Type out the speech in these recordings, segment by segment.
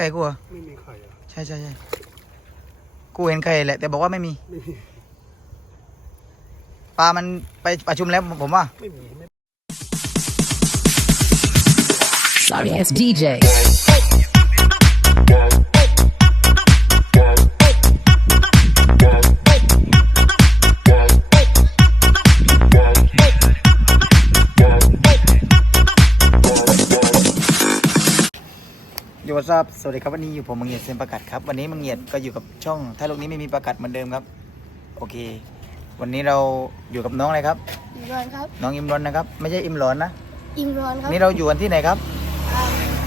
ไก่กูเหรอไม่มีไข่อะใช่ใช่ใช่กูเห็นไก่แหละแต่บอกว่าไม่มีไม่มีปลามันไปประชุมแล้วผมว่า ไม่มีไม่ Sorry ass DJ. อยู่วัทราบสวัสดีครับวันนี้อยู่ผมมังเงียดเซนประกาศครับ วันนี้มังเงียดก็อยู่กับช่องถ้าโลกนี้ไม่มีประกาศเหมือนเดิมครับ โอเค วันนี้เราอยู่กับน้องอะไรครับ อิมรอนครับ น้องอิมรอนนะครับ ไม่ใช่อิมหลอนนะ อิมรอนครับนี่เราอยู่กันที่ไหนครับอ่า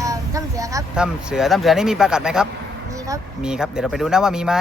อ่าถ้ำเสือครับ ถ้ำเสือถ้ำเสือนี่มีประกาศไหมครับมีครับ มีครับ เดี๋ยวเราไปดูนะว่ามีไหม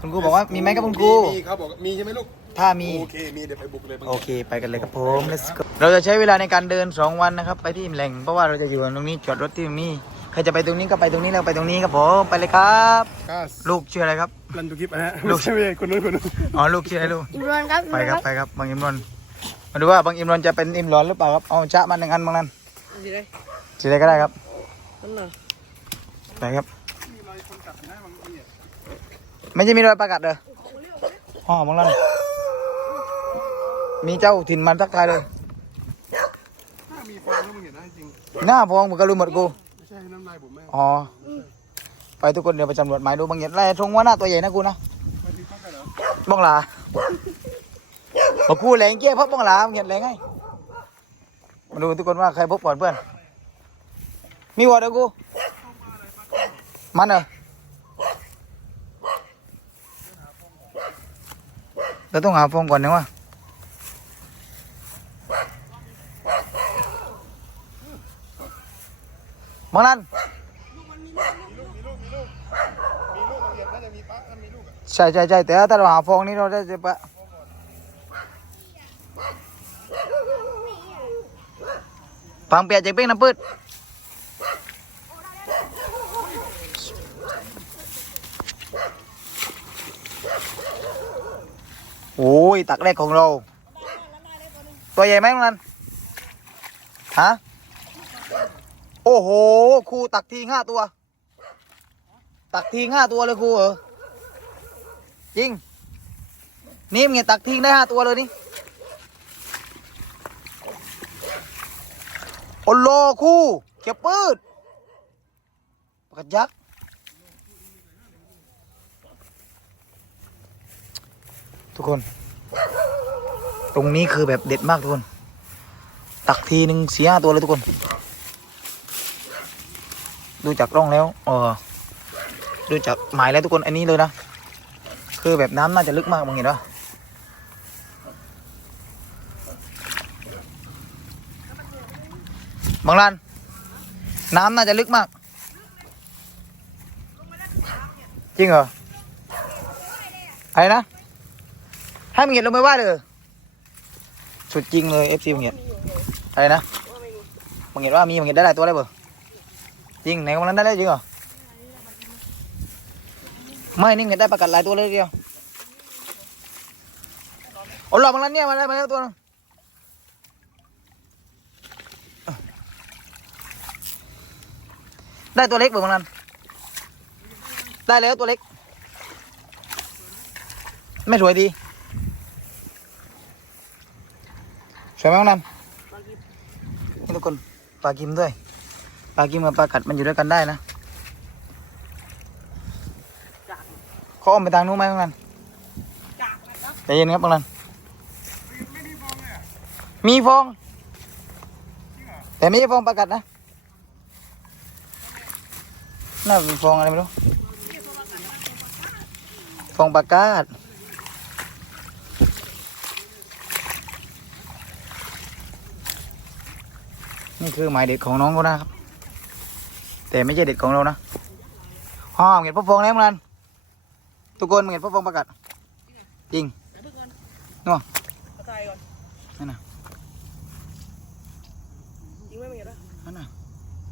คุณครูบอกว่ามีไหมครับคุณครู มีครับบอกมีใช่ไหมลูกถ้ามี โอเค มีเดี๋ยวไปบุกเลยบางโอเค ไปกันเลยครับผม let's go เราจะใช้เวลาในการเดิน 2 วันนะครับ ไปที่อิ่มแหล่ง เพราะว่าเราจะอยู่ตรงนี้จอดรถที่ตรงนี้ใครจะไปตรงนี้ก็ไปตรงนี้แล้วไปตรงนี้ครับผมไปเลยครับก้าลูกชื่ออะไรครับลันตุกิปนะฮะลูก ไม่ใช่ไม่ใช่คนนู้นคนนู้นอ๋อลูกชื่ออะไรลูกอิมรอนครับไปครับไปครับบางอิมรอนมาดูว่าบางอิมรอนจะเป็นอิมร้อนหรือเปล่าครับเอาชะมาหนึ่งอันบางนั้นสีอะไรก็ได้ครับไปครับ ไม่ใช่มีรอยประกาศเลยอ๋อบางนั้นมีเจ้าถิ่นมันทักทายเลย ถ้ามีฟองแล้วมึงเห็นได้จริง หน้าพองมึงก็รู้หมดกู ไม่ใช่น้ำลายผมไม่อ๋อ ไปทุกคนเดี๋ยวไปสำรวจหมายดูบางเหยียดไล่ทงว่าหน้าตัวใหญ่นะกูนะไปที่ข้างกันเหรอบ้องหลาบอกกูแหลงเกี้ยเพราะบ้องหลาบางเหยียดแหลงไงมาดูทุกคนว่าใครพบก่อนเพื่อน มีวอดเด้อกู มันเหรอเราต้องหาฟองก่อนนะวะบางนั้น มีลูกมีลูกมีลูกบางอย่างน่าจะมีปะถ้ามีลู กอะใช่ใช่ใช่แต่ถ้าเราหาฟองนี้เราได้จะปะฟังเปียจากเป้งน้ำปืดโอ้ยตักแรกของเรา ตัวใหญ่ไหมตรงนั้นฮะ อ้โหครูตักทีห้าตัว ตักทีห้าตัวเลยครูเหรอจริง นี่มึงตักทิ้งได้ห้าตัวเลยนี่โอโลคู่เขียวปืดปากกายักทุกคน ตรงนี้คือแบบเด็ดมากทุกคน ตักทีหนึ่งสี่ห้าตัวเลยทุกคน ดูจากร่องแล้วเออดูจากหมายแล้วทุกคนอันนี้เลยนะคือแบบน้ำน่าจะลึกมากมึงเห็นปะบางลานน้ำน่าจะลึกมาก จริงเหรออะไรนะ ให้มึงเห็นลงไปว่าเลยเหรอสุดจริงเลยเอฟซีมึงเห็นอะไรนะมึงเห็นว่ามีมึงเห็นได้หลายตัวเลยเปล่า จริงไหนกำลังได้เลยจริงเหรอไม่นี่เงินได้ประกันหลายตัวเลยทีเดียวโอ้หลอกมันแล้วเนี่ยมาได้มาแล้วตัวนึงได้ตัวเล็กเปล่ามันนั้นได้แล้วตัวเล็ก ไม่สวยดีสวยไหมมันนั้นนี่ทุกคนปลากิมด้วย ปลากิมกับปลากัดมันอยู่ด้วยกันได้นะเขาอ้อมไปทางนู้นไหมบางนันใจเย็นครับบางนันมีฟอง แต่ไม่ใช่ฟองประกัดนะน่าเป็นฟองอะไรไม่รู้ฟองประกาศนี่คือหมายเด็ดของน้องเขานะครับ แต่ไม่ใช่เด็ดของเรานะห้องเห็นพวกฟองแล้วบางนันทุกคนมึงเห็นพวกฟองประกาศจริงนัวนั่นน่ะยิงไม่มีแล้วนั่นน่ะ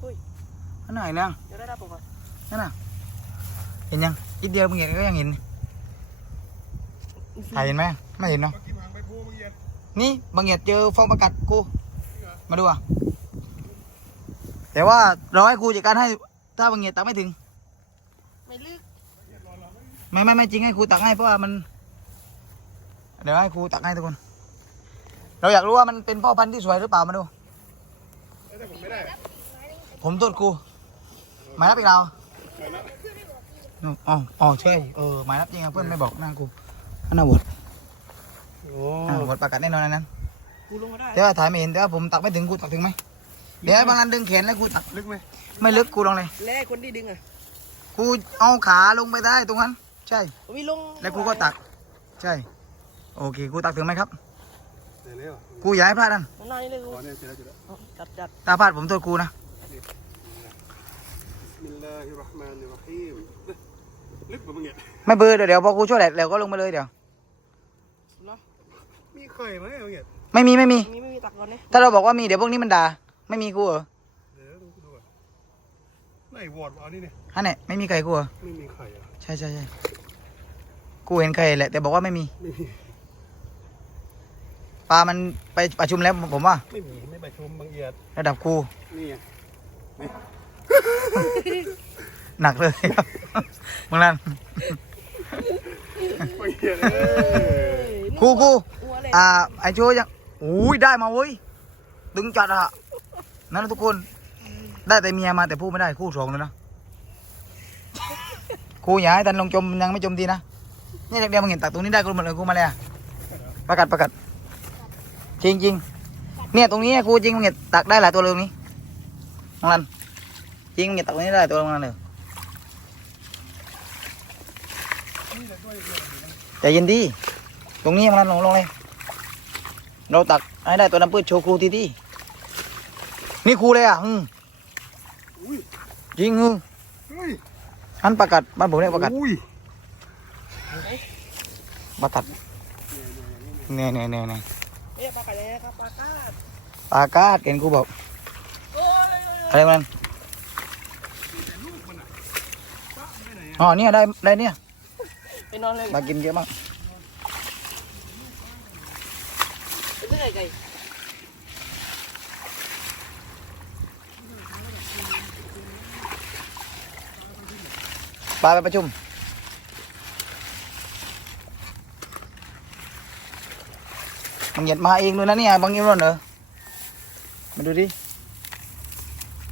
เฮ้ยนั่นน่ะเห็นยังเดี๋ยวได้รับผมก่อนนั่นน่ะเห็นยังอีกเดียวมึงเห็นก็ยังเห็นถ่ายเห็นไหมไม่เห็นเนาะเมื่อกี้หางไปพูเมื่อกี้นี่บางเหยียดเจอฟองประกาศกูมาดูอะ แต่ว่าเราให้ครูจัดการให้ถ้าบางเหยียดตักไม่ถึง ไม่ลึกไม่ไม่ไม่จริงให้ครูตักให้เพราะว่ามัน เดี๋ยวให้ครูตักให้ทุกคน เราอยากรู้ว่ามันเป็นพ่อพันธุ์ที่สวยหรือเปล่ามาดูเอ้ยแต่ผมไม่ได้ผมโทษครูหมายรับอีกเราไปแล้วอ๋ออ๋อใช่เออหมายรับจริงอะเพื่อนไม่บอกหน้าครูอันน่าบวชโอ้อ่าบวชประกาศแน่นอนอันนั้น กูลงมาได้แต่ว่าถ่ายไม่เห็นแต่ว่าผมตักไม่ถึงครูตักถึงไหม เดี๋ยวให้บางอันดึงแขนแล้วครูตักลึกไหมไม่ลึกครูลองเลย แล้วไอ้คนที่ดึงอะครูเอาขาลงไปได้ตรงนั้น ใช่ผมมีลงแล้วครูก็ตัก ใช่ โอเคครูตักถึงไหมครับเดี๋ยวเร็วครูอย่าให้พลาดนั่นนานๆนี่เลยกูอ๋อเนี่ยเจอแล้วเจอแล้วเอาจัดจัดถ้าพลาดผมโทษครูนะบิสมิลลาฮิรเราะห์มานิรเราะฮีมลึกกว่ามึงเนี่ยไม่เบื่อเดี๋ยวเดี๋ยวพอครูช่วยแหละเดี๋ยวก็ลงไปเลยเดี๋ยวเนาะมีไข่ไหมเอาเนี่ยไม่มีไม่มี มีไม่มีตักก่อนเนี่ยถ้าเราบอกว่ามีเดี๋ยวพวกนี้มันด่า ไม่มีครูเหรอเดี๋ยวดูดูก่อนไหนวอร์ดเอานี่เนี่ยฮะเนี่ยไม่มีใครครูเหรอไม่มีไข่อะใช่ใช่ใช่ครูเห็นใครแหละแต่บอกว่าไม่มีไม่มีปลามันไปประชุมแล้วผมว่า ไม่มีไม่ประชุมบางเอียดระดับครูนี่ไงหนักเลยครับบางนั้นบางเอียดเอ้ยครูครูหัวเลยอ่าไอโชว์ยังอุ้ยได้มาเว้ยดึงจัดอะ นั่นนะทุกคน ได้แต่เมียมาแต่พูดไม่ได้คู่สองเลยนะครูอย่าให้ตันลงจมยังไม่จมดีนะนี่เดียวมึงเห็นตักตรงนี้ได้กูหมดเลยกูมาเลยอะประกาศประกาศจริงจริงเนี่ยตรงนี้ครูจริงมึงเห็นตักได้หลายตัวเลยตรงนี้น้องรันจริงมึงเห็นตักตรงนี้ได้ตัวน้องรันเลยใจเย็นดี ตรงนี้มันลงลงเลย เราตักให้ได้ตัวน้ำพืชโชว์ครูทีที่ นี่ครูเลยอะอืมอุ้ยจริงอือเฮ้ยอันประกาศบ้านผมเรียกประกาศอุ้ยประกาศเนี่ยเนี่ยเนี่ยเนี่ยเนี่ยปลาไก่เลยนะครับปลากาดปลากาดเห็นครูบอกโอ้ยอะไรมันอ๋อเนี่ยได้ได้เนี่ยไปนอนเลยมากินเยอะมาก ปซื้อไปลาไปประชุมบางเหยียดมาเองเลยนะเนี่ยบางเหยีร้อนเหรอมาดูดิ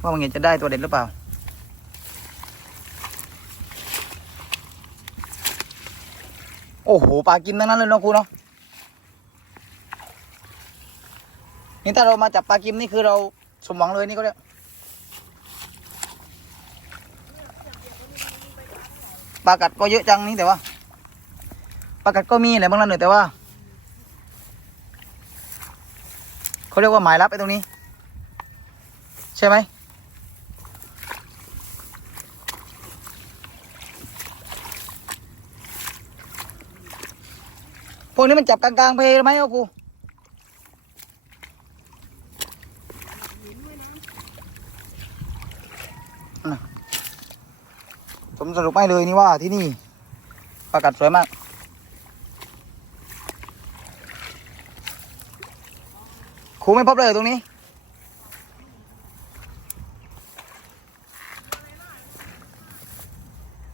ว่าบางเหยียดจะได้ตัวเด็ดหรือเปล่าโอ้โหปลากินทั้งนั้นเลยเนาะครูเนาะนี่ถ้าเรามาจับปลากิมนี่คือเราสมหวังเลยนี่ก็เรียก ปลากัดก็เยอะจังนี่แต่ว่าปลากัดก็มีแหละบางนั้นเลยแต่ว่าเขาเรียกว่าหมายลับไอ้ตรงนี้ ใช่ไหมพวกนี้มันจับกลางๆเพลไหมเอาครู ผมสรุปให้เลยนี่ว่าที่นี่ปลากัดสวยมาก ครูไม่พบเลยตรงนี้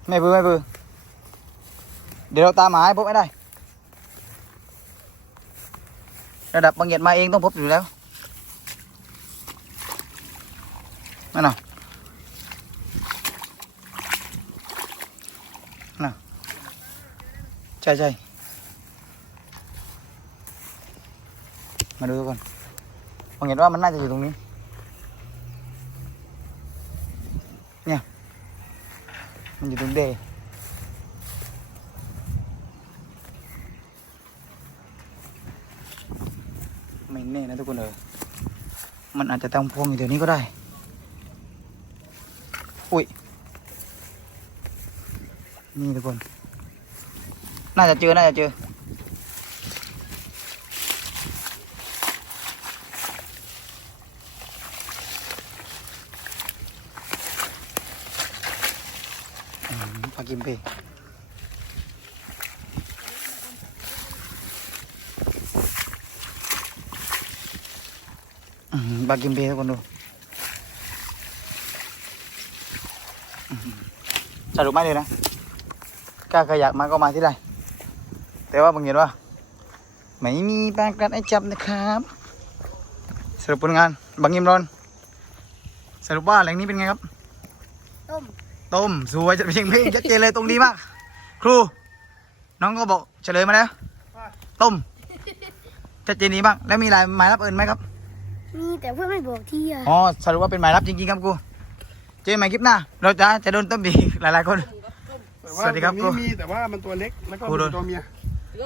ไม่เบื่อไม่เบื่อเดี๋ยวเราตามหาให้พบไม่ได้ ระดับบางเหยียดมาเองต้องพบอยู่แล้วนั่นน่ะน่ะ ใช่ใช่มาดูก่อนบางเหยียดว่ามันน่าจะอยู่ตรงนี้ เนี่ย มันอยู่ตรงเดไม่แน่นะทุกคนเออมันอาจจะตั้งพวงอยู่แถวนี้ก็ได้ อุ้ย นี่ทุกคน น่าจะเจอ น่าจะเจออืมปลากิมเป้อืมปลากิมเป้ทุกคนดูอืมสรุปไม่เลยนะกล้าใครอยากมาก็มาที่ใด แต่ว่าบางเห็นว่าไม่มีปลากรัดไอจับนะครับสรุปผลงานบางยิมรอน สรุปว่าแหล่งนี้เป็นไงครับ ต้ม ต้มสวยจะเป็นเพลงชัดเจนเลยตรงนี้มาก ครู น้องก็บอกเฉลยมาแล้วต้มชัดเจนดีมากแล้วมีหลายหมายรับอื่นไหมครับ มีแต่เพื่อนไม่บอกที่อะอ๋อสรุปว่าเป็นหมายรับจริงๆครับครูเจอกันใหม่คลิปหน้า เราจะจะโดนต้มอีกหลายๆคนแต่สวัสดีครับตัวครูนี้มีแต่ว่ามันตัวเล็กแล้วก็ครูมีโดนตัวเมีย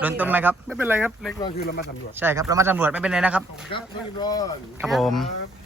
โดนต้มไหมครับ ไม่เป็นไรครับเล็กเราคือเรามาสำรวจใช่ครับเรามาตำรวจไม่เป็นไรนะครับครับน้องอิมรอนครับผมครับ